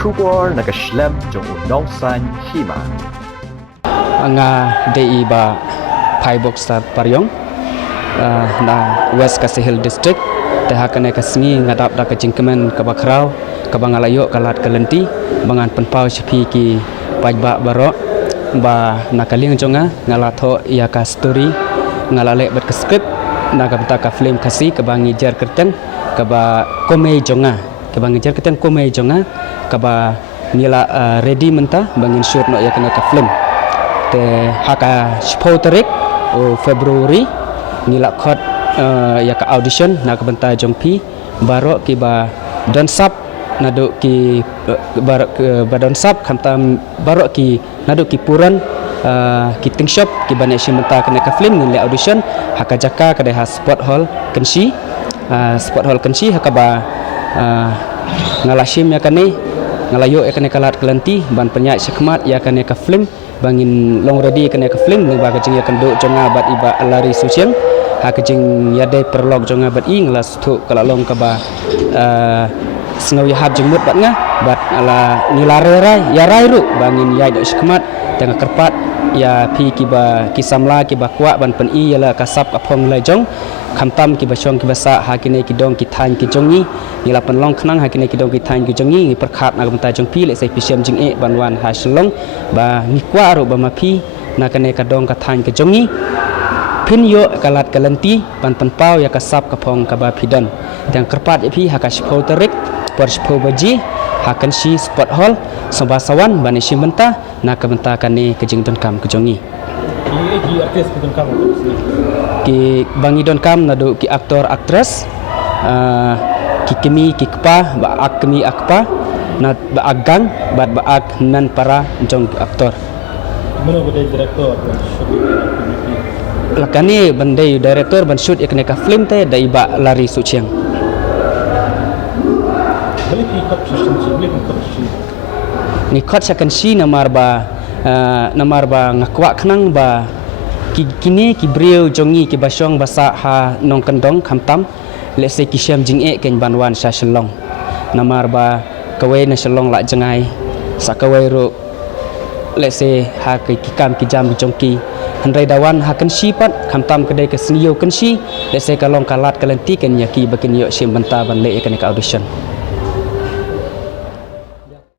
出国那个 slam 中农山西马。Anga DI ba Pai Boxer Paryong na West Kasihil District te hakane kasni ngadap da kejingkemen ke bakrau ke bangalayo kalat kelenti bangan penpau sepi ki pajba barok ba nakaling jonga ngalatho ya ka story ngalale bet ke script na ka beta ka film kasi ke bangi jar kerten ke ba komei jonga ke bangi jar kerten komei jonga ke ba nila ready menta bangin shoot no ya kena ka film te haka spoterik Februari nila khot ya ka audition na ka benta jongpi barok ki ba donsap nado ki barok badon sap khamtam barok ki nado ki puran ki ting shop ki bane shimenta kena ka film nila audition haka jaka ka ha sport hall kensi haka ba ngalashim ya kane ngalayo ya kane kalat kelanti ban penyak sekmat ya kane ka film bangin long ready kena ke film ni ba kajing ya kendo jonga bat iba lari suciang ha kajing ya dai perlog jonga bat ing la stu kala long ka ba sengau ya hab jengmut bat nga bat ala nilare rai ya rai ru bangin ya dak skmat tengah kerpat ya pi ki ba kisamla ki ba kwa ban pen i ya la kasap apong lai jong khamtam ki ba chong ki ba sa ha kine ki dong ki than ki jongi ni la pen long khnang ha kine ki dong ki than ki jongi ni perkhat na gamta jong pi le sai pi siam jing e ban wan ha shlong ba ni kwa ro ba ma pi na kane ka dong ka than ki jongi pin yo kalat kalanti ban pen pau ya kasap ka phong ka ba pidan tang kerpat ya pi ha ka spho terik por spho baji ha kan si sport hall soba sawan ban si menta na ka menta kane ke jing don kam ke jongi ki artis ke don kam ki bangi don kam nado ki aktor aktris ki kemi ki kpa ba akmi akpa na ba agang ba ak nan para jong aktor mana bude director lakani bandai director ban shoot ikne ka film te dai ba lari suciang beli ki competition beli competition ni khot sakan si namar ba ngakwa khnang ba kini ki breu jongi ki basong basa ha nong kendong khamtam lese ki syam jing e ken banwan sa shlong namar ba kawe na shlong la jangai sa kawe ro lese ha ki kam ki jam jongki handai dawan ha kan si pat khamtam kedai ke sniyo kan si lese kalong kalat kalanti ken yaki bakin yo sim banta ban le ken ka audition